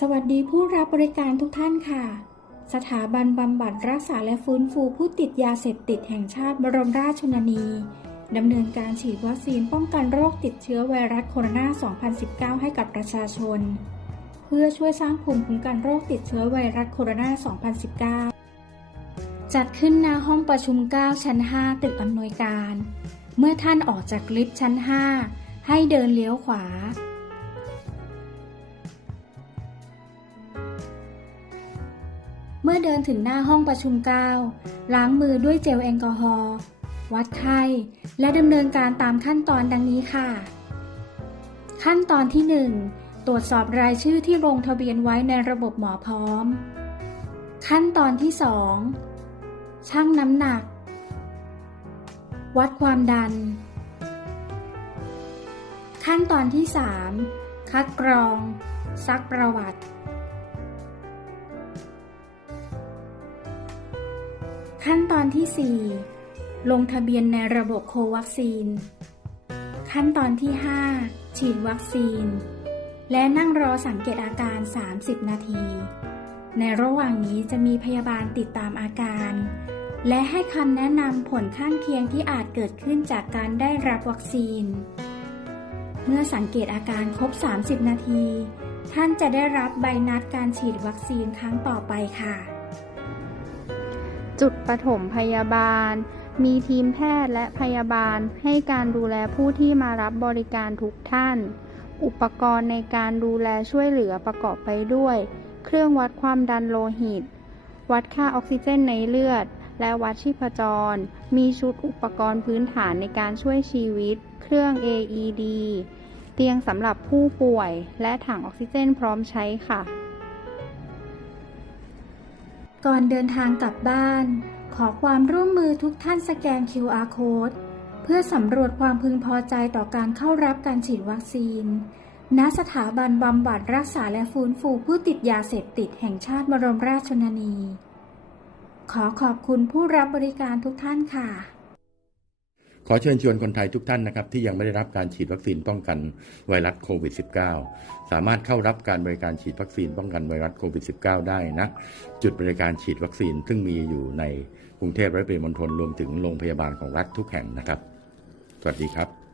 สวัสดีผู้รับบริการทุกท่านค่ะ สถาบันบำบัดรักษาและฟื้นฟูผู้ติดยาเสพติดแห่งชาติบรมราชชนนีดำเนินการฉีดวัคซีนป้องกันโรคติดเชื้อไวรัสโคโรนา 2019 ให้กับประชาชน เพื่อช่วยสร้างภูมิคุ้มกันโรคติดเชื้อไวรัสโคโรนา 2019 จัดขึ้นณห้องประชุม 9 ชั้น 5 ตึกอำนวยการ เมื่อท่านออกจากลิฟต์ชั้น 5 ให้เดินเลี้ยวขวา เมื่อเดินถึงหน้าห้องประชุม9ล้างมือด้วยเจลแอลกอฮอล์วัดไข้ และดำเนินการตามขั้นตอนดังนี้ค่ะ ขั้นตอนที่ 1 ตรวจสอบรายชื่อที่ลงทะเบียนไว้ในระบบหมอพร้อม ขั้นตอนที่ 2 ชั่งน้ำหนัก วัดความดัน ขั้นตอนที่ 3 คัดกรอง ซักประวัติ ขั้นตอนที่ 4 ลงทะเบียนในระบบโควัคซีน ขั้นตอนที่ 5 ฉีดวัคซีน และนั่งรอสังเกตอาการ 30 นาที ในระหว่างนี้จะมีพยาบาลติดตามอาการ และให้คำแนะนำผลข้างเคียงที่อาจเกิดขึ้นจากการได้รับวัคซีน เมื่อสังเกตอาการครบ 30 นาที ท่านจะได้รับใบนัดการฉีดวัคซีนครั้งต่อไปค่ะ จุดปฐมพยาบาล มีทีมแพทย์และพยาบาลให้การดูแลผู้ที่มารับบริการทุกท่าน อุปกรณ์ในการดูแลช่วยเหลือประกอบไปด้วย เครื่องวัดความดันโลหิต วัดค่าออกซิเจนในเลือด และวัดชีพจร มีชุดอุปกรณ์พื้นฐานในการช่วยชีวิต เครื่อง AED เตียงสำหรับผู้ป่วย และถังออกซิเจนพร้อมใช้ค่ะ ก่อนเดินทางกลับบ้าน ขอความร่วมมือทุกท่านสแกน QR code เพื่อสำรวจความพึงพอใจต่อการเข้ารับการฉีดวัคซีน ณ สถาบันบำบัดรักษาและฟื้นฟูผู้ติดยาเสพติดแห่งชาติบรมราชชนนี ขอขอบคุณผู้รับบริการทุกท่านค่ะ ขอเชิญชวนคนไทยทุกท่านนะครับที่ยังไม่ได้รับการฉีดวัคซีนป้องกันไวรัสโควิด -19 สามารถเข้ารับการบริการฉีดวัคซีนป้องกันไวรัสโควิด -19 ได้นะจุดบริการฉีดวัคซีนซึ่งมีอยู่ในกรุงเทพและปริมณฑลรวมถึงโรงพยาบาลของรัฐทุกแห่งนะครับ สวัสดีครับ